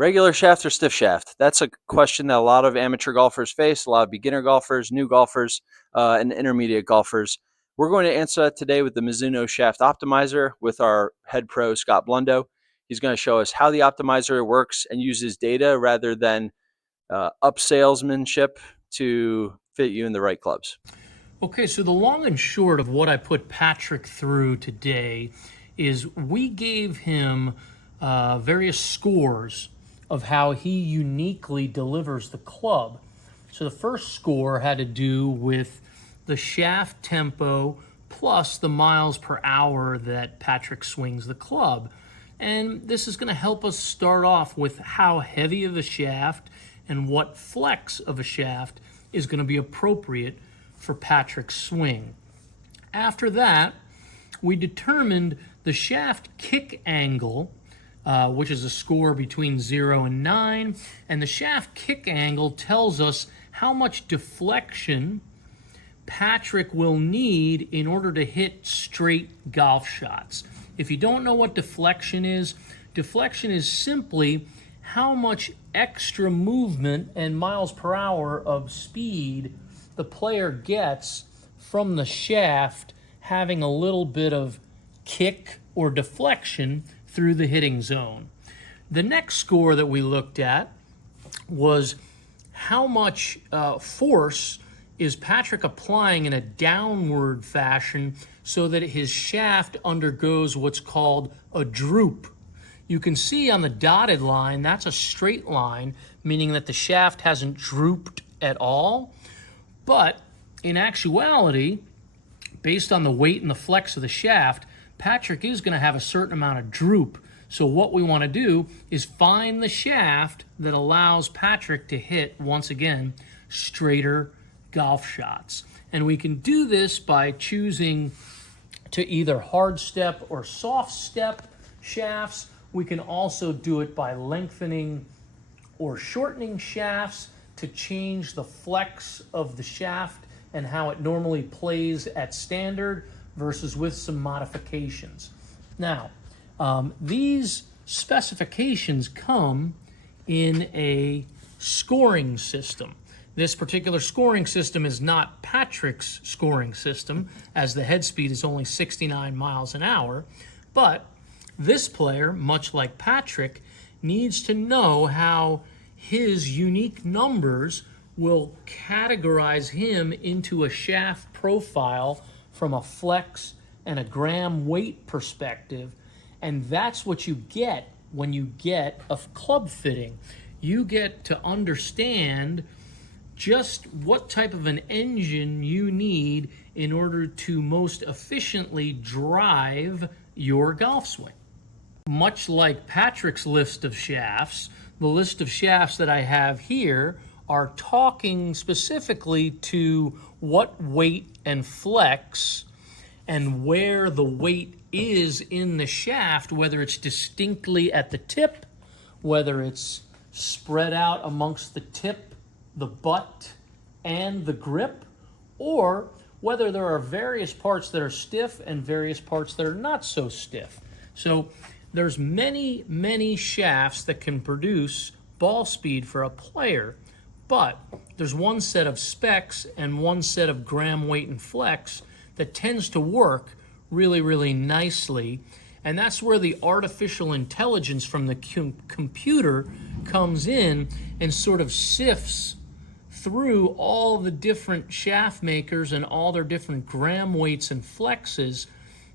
Regular shaft or stiff shaft? That's a question that a lot of amateur golfers face, a lot of beginner golfers, new golfers, and intermediate golfers. We're going to answer that today with the Mizuno Shaft Optimizer with our head pro, Scott Blundo. He's going to show us how the optimizer works and uses data rather than up salesmanship to fit you in the right clubs. Okay, so the long and short of what I put Patrick through today is we gave him various scores of how he uniquely delivers the club. So the first score had to do with the shaft tempo plus the miles per hour that Patrick swings the club. And this is going to help us start off with how heavy of a shaft and what flex of a shaft is going to be appropriate for Patrick's swing. After that, we determined the shaft kick angle, which is a score between 0 and 9, and the shaft kick angle tells us how much deflection Patrick will need in order to hit straight golf shots. If you don't know what deflection is simply how much extra movement and miles per hour of speed the player gets from the shaft having a little bit of kick or deflection through the hitting zone. The next score that we looked at was how much force is Patrick applying in a downward fashion so that his shaft undergoes what's called a droop. You can see on the dotted line, that's a straight line, meaning that the shaft hasn't drooped at all. But in actuality, based on the weight and the flex of the shaft, Patrick is going to have a certain amount of droop. So what we want to do is find the shaft that allows Patrick to hit, once again, straighter golf shots. And we can do this by choosing to either hard step or soft step shafts. We can also do it by lengthening or shortening shafts to change the flex of the shaft and how it normally plays at standard versus with some modifications. Now, these specifications come in a scoring system. This particular scoring system is not Patrick's scoring system, as the head speed is only 69 miles an hour, but this player, much like Patrick, needs to know how his unique numbers will categorize him into a shaft profile from a flex and a gram weight perspective. And that's what you get when you get a club fitting. You get to understand just what type of an engine you need in order to most efficiently drive your golf swing. Much like Patrick's list of shafts, the list of shafts that I have here are talking specifically to what weight and flex and where the weight is in the shaft, whether it's distinctly at the tip, whether it's spread out amongst the tip, the butt, and the grip, or whether there are various parts that are stiff and various parts that are not so stiff. So there's many shafts that can produce ball speed for a player, but there's one set of specs and one set of gram weight and flex that tends to work really nicely, and that's where the artificial intelligence from the computer comes in and sort of sifts through all the different shaft makers and all their different gram weights and flexes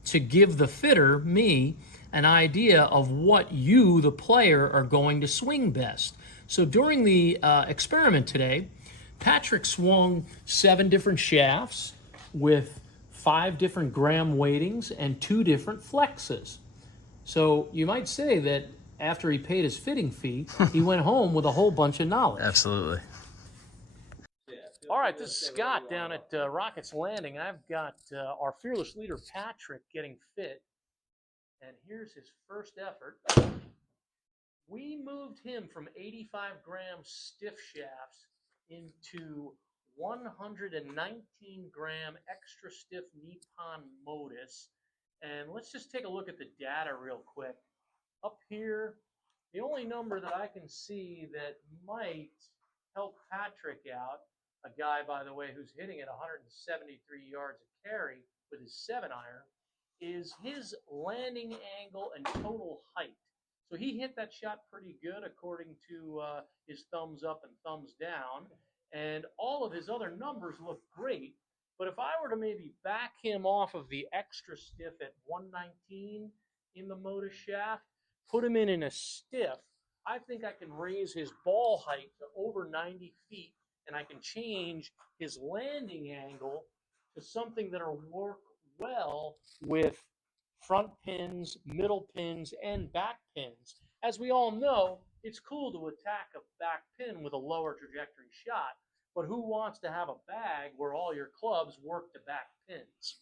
to give the fitter, me, an idea of what you, the player, are going to swing best. So during the experiment today, Patrick swung 7 different shafts with 5 different gram weightings and 2 different flexes. So you might say that after he paid his fitting fee, he went home with a whole bunch of knowledge. Absolutely. All right, this is Scott down at Rockets Landing. I've got our fearless leader, Patrick, getting fit. And here's his first effort. We moved him from 85 gram stiff shafts into 119 gram extra stiff Nippon Modus. And let's just take a look at the data real quick. Up here, The only number that I can see that might help Patrick out, a guy, by the way, who's hitting at 173 yards a carry with his 7-iron, is his landing angle and total height. So he hit that shot pretty good according to his thumbs up and thumbs down. And all of his other numbers look great. But if I were to maybe back him off of the extra stiff at 119 in the motor shaft, put him in a stiff, I think I can raise his ball height to over 90 feet, and I can change his landing angle to something that'll work well with front pins, middle pins, and back pins. As we all know, it's cool to attack a back pin with a lower trajectory shot, but who wants to have a bag where all your clubs work to back pins?